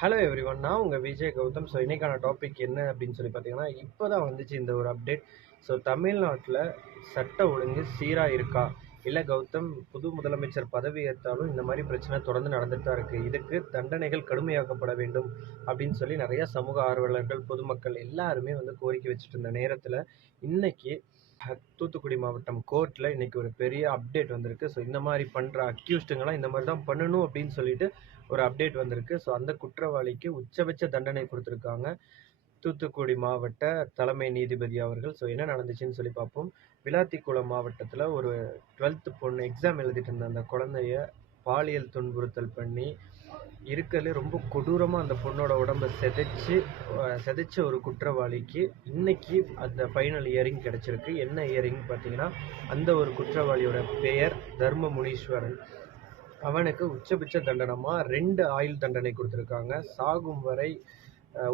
Hello everyone, நான் உங்கள் Vijay Gautham. So இன்றைக்கான டாபிக் என்ன அப்படின்னு சொல்லி பார்த்தீங்கன்னா, இப்போ தான் வந்துச்சு இந்த ஒரு அப்டேட். ஸோ தமிழ்நாட்டில் சட்ட ஒழுங்கு சீராக இருக்கா, இல்லை கௌதம் புது முதலமைச்சர் பதவி ஏற்றாலும் இந்த மாதிரி பிரச்சனை தொடர்ந்து நடந்துட்டு தான் இருக்குது, இதுக்கு தண்டனைகள் கடுமையாக்கப்பட வேண்டும் அப்படின்னு சொல்லி நிறையா சமூக ஆர்வலர்கள், பொதுமக்கள் எல்லாருமே வந்து கோரிக்கை வச்சுட்டு இருந்த நேரத்தில் இன்னைக்கு தூத்துக்குடி மாவட்டம் கோர்ட்டில் இன்னைக்கு ஒரு பெரிய அப்டேட் வந்திருக்கு. ஸோ இந்த மாதிரி பண்ணுற அக்யூஸ்டுங்களாம் இந்த மாதிரி தான் பண்ணணும் அப்படின்னு சொல்லிட்டு ஒரு அப்டேட் வந்திருக்கு. ஸோ அந்த குற்றவாளிக்கு உச்சபட்ச தண்டனை கொடுத்துருக்காங்க தூத்துக்குடி மாவட்ட தலைமை நீதிபதி அவர்கள். ஸோ என்ன நடந்துச்சுன்னு சொல்லி பார்ப்போம். விளாத்திக்குளம் மாவட்டத்தில் ஒரு 12th பொண்ணு எக்ஸாம் எழுதிட்டு இருந்த அந்த குழந்தைய பாலியல் துன்புறுத்தல் பண்ணி இருக்கிறதுலே ரொம்ப கொடூரமாக அந்த பொண்ணோட உடம்பை செதைச்ச ஒரு குற்றவாளிக்கு இன்னைக்கு அந்த ஃபைனல் இயரிங் கிடச்சிருக்கு. என்ன இயரிங் பார்த்தீங்கன்னா, அந்த ஒரு குற்றவாளியோட பெயர் தர்ம முனீஸ்வரன். அவனுக்கு உச்சபட்ச தண்டனமாக 2 ஆயுள் தண்டனை கொடுத்துருக்காங்க. சாகும் வரை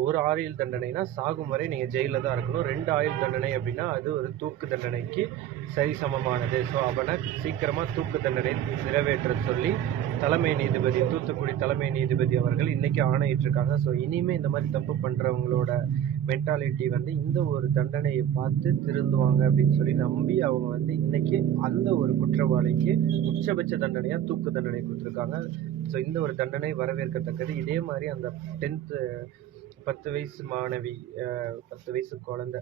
ஒரு ஆயுள் தண்டனைனா சாகும் வரை நீங்கள் ஜெயிலில் தான் இருக்கணும். 2 ஆயுள் தண்டனை அப்படின்னா அது ஒரு தூக்கு தண்டனைக்கு சரிசமமானது. ஸோ அவனை சீக்கிரமாக தூக்கு தண்டனை நிறைவேற்ற சொல்லி தூத்துக்குடி தலைமை நீதிபதி அவர்கள் இன்றைக்கி ஆணையிட்டிருக்காங்க. ஸோ இனிமேல் இந்த மாதிரி தப்பு பண்ணுறவங்களோட மென்டாலிட்டி வந்து இந்த ஒரு தண்டனையை பார்த்து திருந்துவாங்க அப்படின்னு சொல்லி நம்பி அவங்க வந்து இன்னைக்கு அந்த ஒரு குற்றவாளிக்கு உச்சபட்ச தண்டனையாக தூக்கு தண்டனை கொடுத்துருக்காங்க. ஸோ இந்த ஒரு தண்டனை வரவேற்கத்தக்கது. இதே மாதிரி அந்த 10 வயசு மாணவி, 10 வயசு குழந்தை,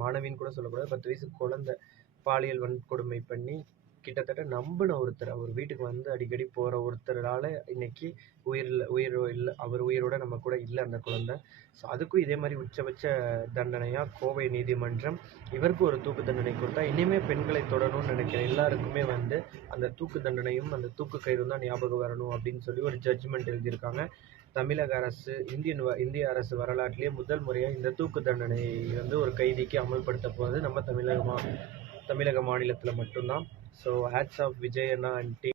மாணவின்னு கூட சொல்லக்கூடாது, 10 வயசு குழந்தை பாலியல் வன்கொடுமை பண்ணி கிட்டத்தட்ட நம்பின ஒருத்தர், அவர் வீட்டுக்கு வந்து அடிக்கடி போகிற ஒருத்தரால் இன்னைக்கு அவர் உயிரோட நம்ம கூட இல்லை அந்த குழந்தை. ஸோ அதுக்கும் இதே மாதிரி உச்சபட்ச தண்டனையாக கோவை நீதிமன்றம் இவருக்கு ஒரு தூக்கு தண்டனை கொடுத்தா இனிமேல் பெண்களை தொடணும்னு நினைக்கிற எல்லாருக்குமே வந்து அந்த தூக்கு தண்டனையும் அந்த தூக்கு கயிறும் தான் ஞாபகம் வரணும் அப்படின்னு சொல்லி ஒரு ஜட்ஜ்மெண்ட் எழுதியிருக்காங்க. தமிழக அரசு இந்திய அரசு வரலாற்றிலேயே முதல் முறையாக இந்த தூக்கு தண்டனை வந்து ஒரு கைதிக்கு அமல்படுத்த போகிறது நம்ம தமிழக மாநிலத்தில் மட்டும்தான். ஸோ ஹேட்ஸ் ஆஃப் விஜய் அண்ணா அண்ட் டீம்.